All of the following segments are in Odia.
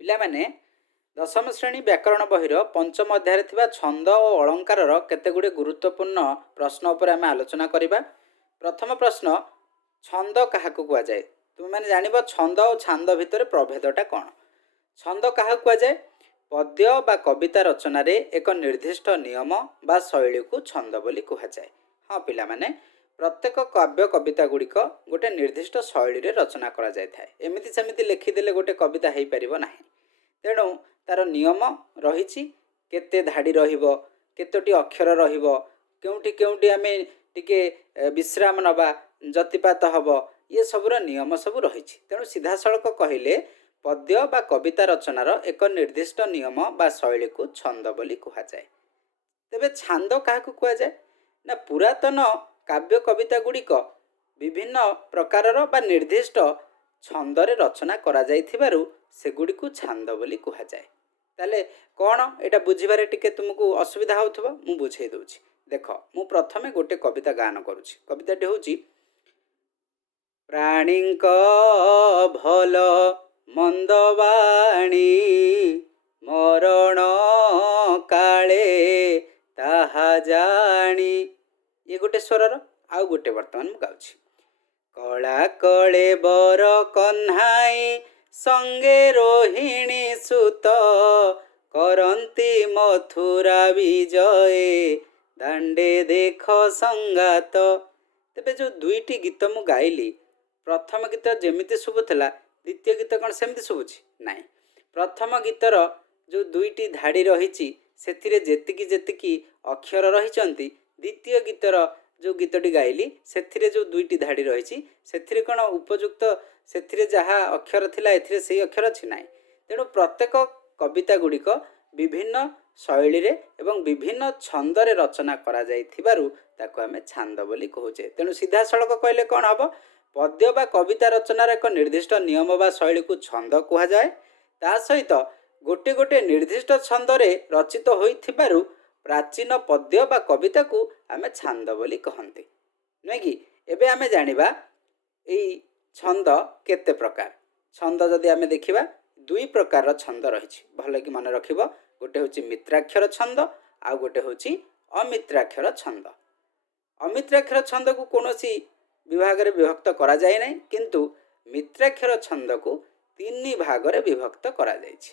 ପିଲାମାନେ ଦଶମ ଶ୍ରେଣୀ ବ୍ୟାକରଣ ବହିର ପଞ୍ଚମ ଅଧ୍ୟାୟରେ ଥିବା ଛନ୍ଦ ଓ ଅଳଙ୍କାରର କେତେଗୁଡ଼ିଏ ଗୁରୁତ୍ୱପୂର୍ଣ୍ଣ ପ୍ରଶ୍ନ ଉପରେ ଆମେ ଆଲୋଚନା କରିବା। ପ୍ରଥମ ପ୍ରଶ୍ନ, ଛନ୍ଦ କାହାକୁ କୁହାଯାଏ? ତୁମେମାନେ ଜାଣିବ ଛନ୍ଦ ଓ ଛାନ୍ଦ ଭିତରେ ପ୍ରଭେଦଟା କ'ଣ। ଛନ୍ଦ କାହାକୁ କୁହାଯାଏ? ପଦ୍ୟ ବା କବିତା ରଚନାରେ ଏକ ନିର୍ଦ୍ଦିଷ୍ଟ ନିୟମ ବା ଶୈଳୀକୁ ଛନ୍ଦ ବୋଲି କୁହାଯାଏ। ହଁ ପିଲାମାନେ, ପ୍ରତ୍ୟେକ କାବ୍ୟ କବିତା ଗୁଡ଼ିକ ଗୋଟେ ନିର୍ଦ୍ଦିଷ୍ଟ ଶୈଳୀରେ ରଚନା କରାଯାଇଥାଏ। ଏମିତି ସେମିତି ଲେଖିଦେଲେ ଗୋଟେ କବିତା ହେଇପାରିବ ନାହିଁ। ତେଣୁ ତାର ନିୟମ ରହିଛି, କେତେ ଧାଡ଼ି ରହିବ, କେତୋଟି ଅକ୍ଷର ରହିବ, କେଉଁଠି କେଉଁଠି ଆମେ ଟିକେ ବିଶ୍ରାମ ନେବା, ଯତିପାତ ହେବ, ଇଏ ସବୁର ନିୟମ ସବୁ ରହିଛି। ତେଣୁ ସିଧାସଳଖ କହିଲେ ପଦ୍ୟ ବା କବିତା ରଚନାର ଏକ ନିର୍ଦ୍ଦିଷ୍ଟ ନିୟମ ବା ଶୈଳୀକୁ ଛନ୍ଦ ବୋଲି କୁହାଯାଏ। ତେବେ ଛାନ୍ଦ କାହାକୁ କୁହାଯାଏ? ନା ପୁରାତନ କାବ୍ୟ କବିତା ଗୁଡ଼ିକ ବିଭିନ୍ନ ପ୍ରକାରର ବା ନିର୍ଦ୍ଦିଷ୍ଟ ଛନ୍ଦରେ ରଚନା କରାଯାଇଥିବାରୁ ସେଗୁଡ଼ିକୁ ଛାନ୍ଦ ବୋଲି କୁହାଯାଏ। ତାହେଲେ କ'ଣ ଏଇଟା ବୁଝିବାରେ ଟିକେ ତୁମକୁ ଅସୁବିଧା ହେଉଥିବ, ମୁଁ ବୁଝେଇ ଦେଉଛି। ଦେଖ, ମୁଁ ପ୍ରଥମେ ଗୋଟେ କବିତା ଗାନ କରୁଛି। କବିତାଟି ହେଉଛି, ପ୍ରାଣୀଙ୍କ ଭଲ ମନ୍ଦବାଣୀ ମରଣ କାଳେ ତାହା ଜାଣି। ଇଏ ଗୋଟେ ସ୍ୱରର, ଆଉ ଗୋଟେ ବର୍ତ୍ତମାନ ମୁଁ ଗାଉଛି। କଳା କଳେ ବର କହ୍ନାଇ ସଙ୍ଗେ ରୋହିଣୀ ସୁତ କରନ୍ତି ମଥୁରା ବିଜୟ ଦାଣ୍ଡେ ଦେଖ ସଂଗାତ। ତେବେ ଯେଉଁ ଦୁଇଟି ଗୀତ ମୁଁ ଗାଇଲି, ପ୍ରଥମ ଗୀତ ଯେମିତି ଶୁଭୁଥିଲା ଦ୍ୱିତୀୟ ଗୀତ କ'ଣ ସେମିତି ଶୁଭୁଛି? ନାହିଁ। ପ୍ରଥମ ଗୀତର ଯେଉଁ ଦୁଇଟି ଧାଡ଼ି ରହିଛି ସେଥିରେ ଯେତିକି ଯେତିକି ଅକ୍ଷର ରହିଛନ୍ତି, ଦ୍ୱିତୀୟ ଗୀତର ଯେଉଁ ଗୀତଟି ଗାଇଲି ସେଥିରେ ଯେଉଁ ଦୁଇଟି ଧାଡ଼ି ରହିଛି ସେଥିରେ କ'ଣ ଉପଯୁକ୍ତ, ସେଥିରେ ଯାହା ଅକ୍ଷର ଥିଲା ଏଥିରେ ସେଇ ଅକ୍ଷର ଅଛି? ନାହିଁ। ତେଣୁ ପ୍ରତ୍ୟେକ କବିତା ଗୁଡ଼ିକ ବିଭିନ୍ନ ଶୈଳୀରେ ଏବଂ ବିଭିନ୍ନ ଛନ୍ଦରେ ରଚନା କରାଯାଇଥିବାରୁ ତାକୁ ଆମେ ଛାନ୍ଦ ବୋଲି କହୁଛେ। ତେଣୁ ସିଧାସଳଖ କହିଲେ କ'ଣ ହେବ? ପଦ୍ୟ ବା କବିତା ରଚନାର ଏକ ନିର୍ଦ୍ଦିଷ୍ଟ ନିୟମ ବା ଶୈଳୀକୁ ଛନ୍ଦ କୁହାଯାଏ। ତା ସହିତ ଗୋଟେ ଗୋଟେ ନିର୍ଦ୍ଦିଷ୍ଟ ଛନ୍ଦରେ ରଚିତ ହୋଇଥିବାରୁ ପ୍ରାଚୀନ ପଦ୍ୟ ବା କବିତାକୁ ଆମେ ଛାନ୍ଦ ବୋଲି କହନ୍ତି, ନୁହେଁ କି? ଏବେ ଆମେ ଜାଣିବା ଏଇ ଛନ୍ଦ କେତେ ପ୍ରକାର। ଛନ୍ଦ ଯଦି ଆମେ ଦେଖିବା, ଦୁଇ ପ୍ରକାରର ଛନ୍ଦ ରହିଛି, ଭଲକି ମନେ ରଖିବ। ଗୋଟେ ହେଉଛି ମିତ୍ରାକ୍ଷର ଛନ୍ଦ, ଆଉ ଗୋଟେ ହେଉଛି ଅମିତ୍ରାକ୍ଷର ଛନ୍ଦ। ଅମିତ୍ରାକ୍ଷର ଛନ୍ଦକୁ କୌଣସି ବିଭାଗରେ ବିଭକ୍ତ କରାଯାଏ ନାହିଁ, କିନ୍ତୁ ମିତ୍ରାକ୍ଷର ଛନ୍ଦକୁ 3 ଭାଗରେ ବିଭକ୍ତ କରାଯାଇଛି।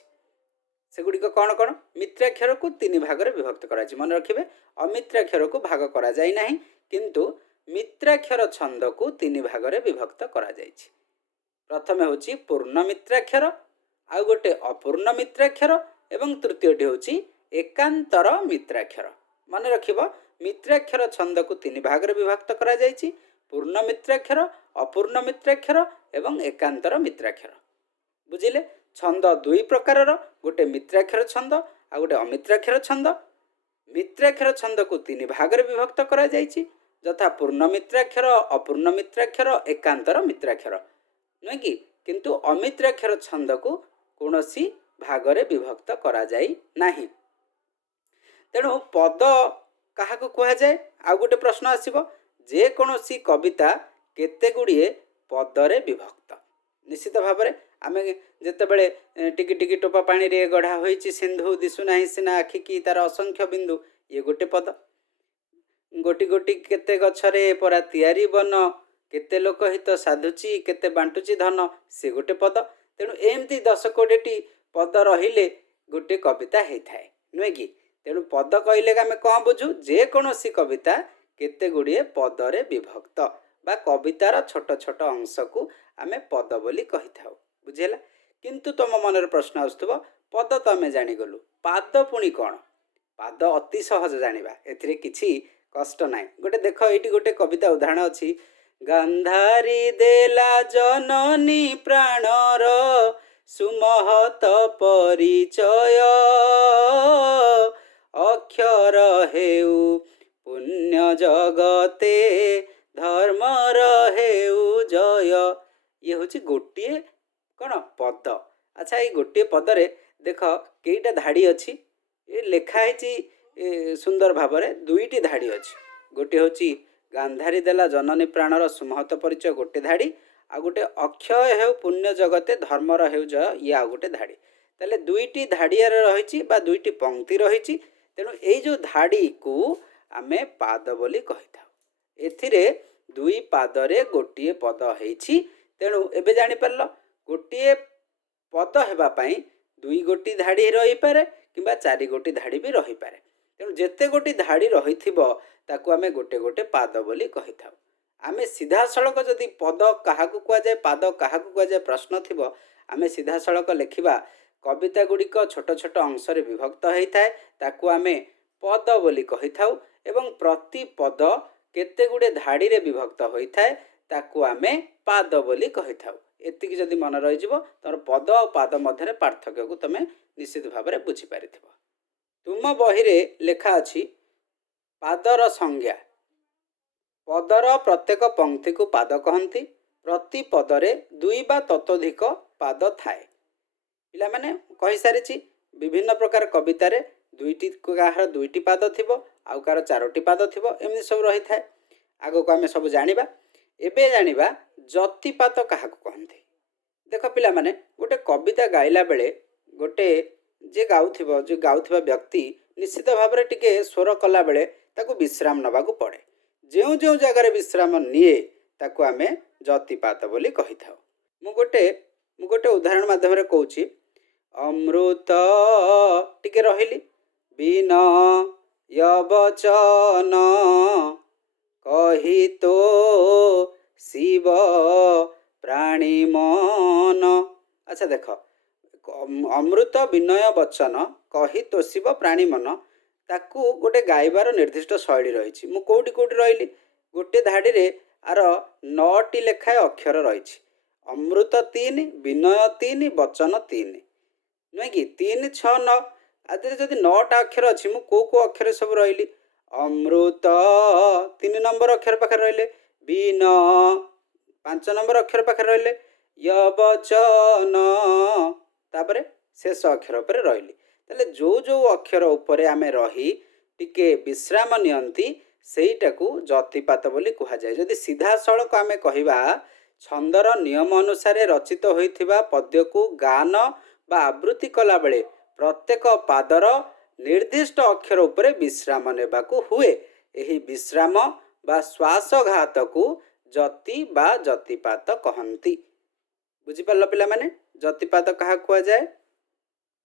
ସେଗୁଡ଼ିକ କ'ଣ କ'ଣ? ମିତ୍ରାକ୍ଷରକୁ 3 ଭାଗରେ ବିଭକ୍ତ କରାଯାଇଛି, ମନେ ରଖିବେ। ଅମିତ୍ରାକ୍ଷରକୁ ଭାଗ କରାଯାଇ ନାହିଁ, କିନ୍ତୁ ମିତ୍ରାକ୍ଷର ଛନ୍ଦକୁ 3 ଭାଗରେ ବିଭକ୍ତ କରାଯାଇଛି। ପ୍ରଥମେ ହେଉଛି ପୂର୍ଣ୍ଣ ମିତ୍ରାକ୍ଷର, ଆଉ ଗୋଟେ ଅପୂର୍ଣ୍ଣ ମିତ୍ରାକ୍ଷର, ଏବଂ ତୃତୀୟଟି ହେଉଛି ଏକାନ୍ତର ମିତ୍ରାକ୍ଷର। ମନେ ରଖିବ, ମିତ୍ରାକ୍ଷର ଛନ୍ଦକୁ 3 ଭାଗରେ ବିଭକ୍ତ କରାଯାଇଛି, ପୂର୍ଣ୍ଣ ମିତ୍ରାକ୍ଷର, ଅପୂର୍ଣ୍ଣ ମିତ୍ରାକ୍ଷର ଏବଂ ଏକାନ୍ତର ମିତ୍ରାକ୍ଷର। ବୁଝିଲେ? ଛନ୍ଦ ଦୁଇ ପ୍ରକାରର, ଗୋଟେ ମିତ୍ରାକ୍ଷର ଛନ୍ଦ ଆଉ ଗୋଟେ ଅମିତ୍ରାକ୍ଷର ଛନ୍ଦ। ମିତ୍ରାକ୍ଷର ଛନ୍ଦକୁ 3 ଭାଗରେ ବିଭକ୍ତ କରାଯାଇଛି, ଯଥା ପୂର୍ଣ୍ଣ ମିତ୍ରାକ୍ଷର, ଅପୂର୍ଣ୍ଣ ମିତ୍ରାକ୍ଷର, ଏକାନ୍ତର ମିତ୍ରାକ୍ଷର, ନୁହେଁ କି? କିନ୍ତୁ ଅମିତ୍ରାକ୍ଷର ଛନ୍ଦକୁ କୌଣସି ଭାଗରେ ବିଭକ୍ତ କରାଯାଇ ନାହିଁ। ତେଣୁ ପଦ କାହାକୁ କୁହାଯାଏ? ଆଉ ଗୋଟେ ପ୍ରଶ୍ନ ଆସିବ, ଯେକୌଣସି କବିତା କେତେ ଗୁଡ଼ିଏ ପଦରେ ବିଭକ୍ତ? ନିଶ୍ଚିତ ଭାବରେ ଆମେ ଯେତେବେଳେ ଟିକି ଟିକି ଟୋପା ପାଣିରେ ଗଢ଼ା ହୋଇଛି ସିନ୍ଧୁ ଦିଶୁନାହିଁ ସିନା ଆଖିକି ତାର ଅସଂଖ୍ୟ ବିନ୍ଦୁ, ଇଏ ଗୋଟେ ପଦ। ଗୋଟି ଗୋଟି କେତେ ଗଛରେ ପରା ତିଆରି ବନ, କେତେ ଲୋକ ହିତ ସାଧୁଛି କେତେ ବାଣ୍ଟୁଛି ଧନ, ସେ ଗୋଟେ ପଦ। ତେଣୁ ଏମିତି 10-20ଟି ପଦ ରହିଲେ ଗୋଟେ କବିତା ହେଇଥାଏ, ନୁହେଁ କି? ତେଣୁ ପଦ କହିଲେ ଆମେ କ'ଣ ବୁଝୁ? ଯେକୌଣସି କବିତା କେତେ ଗୁଡ଼ିଏ ପଦରେ ବିଭକ୍ତ ବା କବିତାର ଛୋଟ ଛୋଟ ଅଂଶକୁ ଆମେ ପଦ ବୋଲି କହିଥାଉ। ବୁଝିହେଲା? କିନ୍ତୁ ତୁମ ମନରେ ପ୍ରଶ୍ନ ଆସୁଥିବ, ପଦ ତ ଆମେ ଜାଣିଗଲୁ, ପାଦ ପୁଣି କ'ଣ? ପାଦ ଅତି ସହଜ ଜାଣିବା, ଏଥିରେ କିଛି କଷ୍ଟ ନାହିଁ। ଗୋଟେ ଦେଖ, ଏଇଠି ଗୋଟେ କବିତା ଉଦାହରଣ ଅଛି। ଗାନ୍ଧାରୀ ଦେଲା ଜନନୀ ପ୍ରାଣର ସୁମହତ ପରିଚୟ, ଅକ୍ଷର ହେଉ ପୁଣ୍ୟ ଜଗତେ ଧର୍ମର ହେଉ ଜୟ। ଇଏ ହେଉଛି ଗୋଟିଏ କ'ଣ ପଦ। ଆଚ୍ଛା, ଏଇ ଗୋଟିଏ ପଦରେ ଦେଖ କେଇଟା ଧାଡ଼ି ଅଛି? ଏ ଲେଖା ହେଇଛି ସୁନ୍ଦର ଭାବରେ, 2ଟି ଧାଡ଼ି ଅଛି। ଗୋଟିଏ ହେଉଛି ଗାନ୍ଧାରୀ ଦେଲା ଜନନୀ ପ୍ରାଣର ସୁମହତ ପରିଚୟ, ଗୋଟେ ଧାଡ଼ି, ଆଉ ଗୋଟେ ଅକ୍ଷୟ ହେଉ ପୁଣ୍ୟ ଜଗତେ ଧର୍ମର ହେଉ ଜୟ, ଇଏ ଆଉ ଗୋଟେ ଧାଡ଼ି। ताले दुईटी धाड़ियार रही दुईटी पंक्ति रही तेणु यही जो धाड़ी को आमे पाद बोली कही था। एथिरे दुई पादरे गोटे पद होईछि तेणु एबे जानि परल गोटे पद हेबा पई दुई गोटी धाड़ी रही पारे किंबा चारि गोटी धाड़ी भी रही पारे। तेणु जेते गोटी धाड़ी रही ताकू आमे गोटे गोटे पाद बोली कही था। आमे सीधा सड़क जदि पद काहाकू कुआ जाए पाद काहाकू कुआ जाए प्रश्न थिबो आमे सीधा सड़क लेखिबा कविता गुड़िक छोट छोट अंश विभक्त होता है ताकू आमे पद बोली कही थाउ एवं प्रति पद केते गुड़े धाड़ी रे विभक्त होता है ताकू आमे पाद बोली कही थाउ। एतिकी जदि मन रही जिवो तोर पद और पाद मध्य पार्थक्य को तमे निश्चित भाव में बुझी पारिथिबो। तुम बही रे लेखा अछि पादर संज्ञा पदर प्रत्येक पंक्ति को पाद कहती प्रति पदरे दुई बा ततोधिक पाद थाए। पिला माने कहि सारिछि विभिन्न प्रकार कवितारे दुईटी काହାର दुईटी पाद थिबो आउ कार चारोटी पाद थिबो एमि सब रही थाए। आगो को आमे सब जानिबा। एबे जानिबा जतिपात काहाकू कहନ୍ତି। देख पिला माने गोटे कविता गाइला बेले गोटे जे गाउथिबा व्यक्ति निश्चित भाव में टिके स्वर कला बेले ताकू विश्राम नबाकू पड़े। जो जो जगार विश्राम निए ताकू आमे जतिपात बोली कही थाउ। मु गोटे उदाहरण माध्यम कहूँ अमृत टिके रहिली विनय वचन कही तो शिव प्राणी मन। अच्छा देख अमृत विनय वचन कही तो शिव प्राणी मन ताकू गोटे गाइबार निर्दिष्ट शैली रही। मु कोठी कोठी रही गोटे धाड़ी रे आर 9टी लेखाए अक्षर रही। अमृत 3 विनय 3 वचन 3 नुहे कि 3 6 9 आदि जदि 9टा अक्षर अच्छी मु को अक्षर सब रही अमृत 3 नंबर अक्षर पाखे रहिले विन 5 नंबर अक्षर पाखे रहिले यवचन तापरे शेष अक्षर पर रही। ताले जो जो अक्षर उपरे आमे रही टिके विश्राम नियंती सेईटाकू जतिपात बोली कहा जाए। जदि सीधा सड़क आमे कहिबा छंदर नियम अनुसार रचित होइथिबा पद्य को गान बा आवृत्ति कला बेले प्रत्येक पादर निर्दिष्ट अक्षर उपरे विश्राम नेबाकू हुए। एही विश्राम बा श्वासघात को जति बा जतिपात कहंती। बुझी पारल पिला माने जतिपात कहा कुआ जाए।